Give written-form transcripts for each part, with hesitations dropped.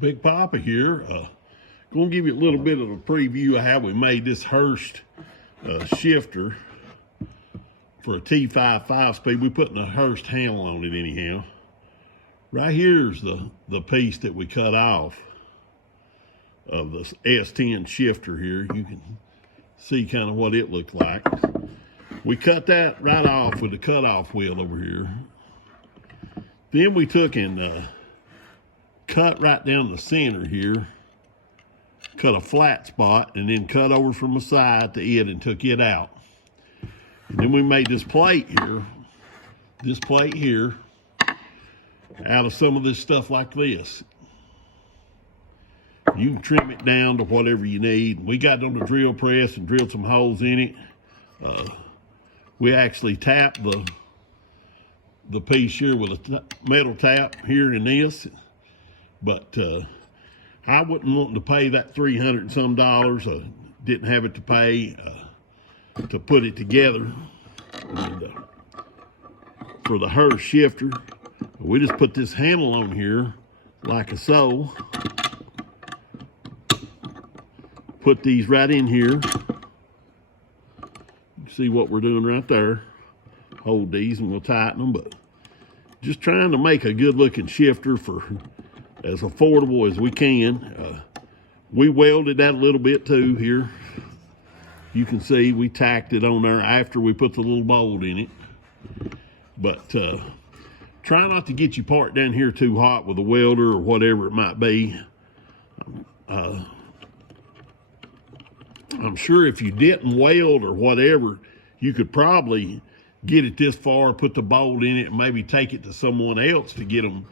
Big Papa here. Gonna give you a little bit of a preview of how we made this Hurst shifter for a T5 5-speed. We putting a Hurst handle on it anyhow. Right here's the piece that we cut off of the S10 shifter here. You can see kind of what it looked like. We cut that right off with the cutoff wheel over here. Then we took and cut right down the center here, cut a flat spot, and then cut over from the side to it and took it out. And then we made this plate here, out of some of this stuff like this. You can trim it down to whatever you need. We got it on the drill press and drilled some holes in it. We actually tapped the piece here with a metal tap here in this, but I wasn't wanting to pay that $300 and some. Didn't have it to pay to put it together. And, for the Hurst shifter, we just put this handle on here like so. Put these right in here. You can see what we're doing right there. Hold these and we'll tighten them, but just trying to make a good looking shifter for as affordable as we can. We welded that a little bit too here. You can see we tacked it on there after we put the little bolt in it. But try not to get your part down here too hot with a welder or whatever it might be. I'm sure if you didn't weld or whatever, you could probably get it this far, put the bolt in it, and maybe take it to someone else to get them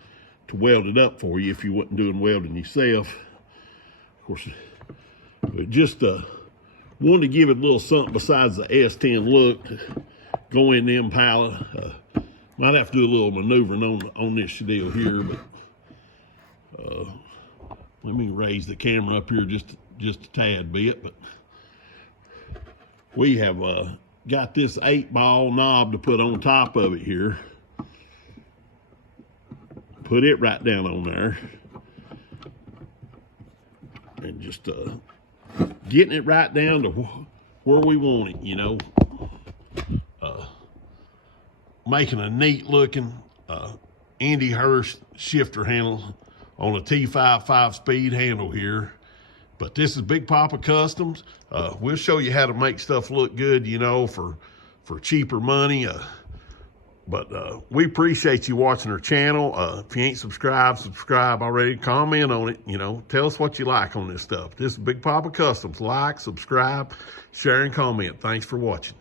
to weld it up for you if you wasn't doing welding yourself. Of course, but just wanted to give it a little something besides the S10 look to go in the Impala. Might have to do a little maneuvering on this deal here, but let me raise the camera up here just a tad bit. But we have got this 8-ball knob to put on top of it here. Put it right down on there. And just getting it right down to where we want it, you know. Making a neat looking Indy Hurst shifter handle on a T5 5-speed handle here. But this is Big Papa Customs. We'll show you how to make stuff look good, you know, for cheaper money. But we appreciate you watching our channel. If you ain't subscribe already. Comment on it, you know. Tell us what you like on this stuff. This is Big Papa Customs. Like, subscribe, share, and comment. Thanks for watching.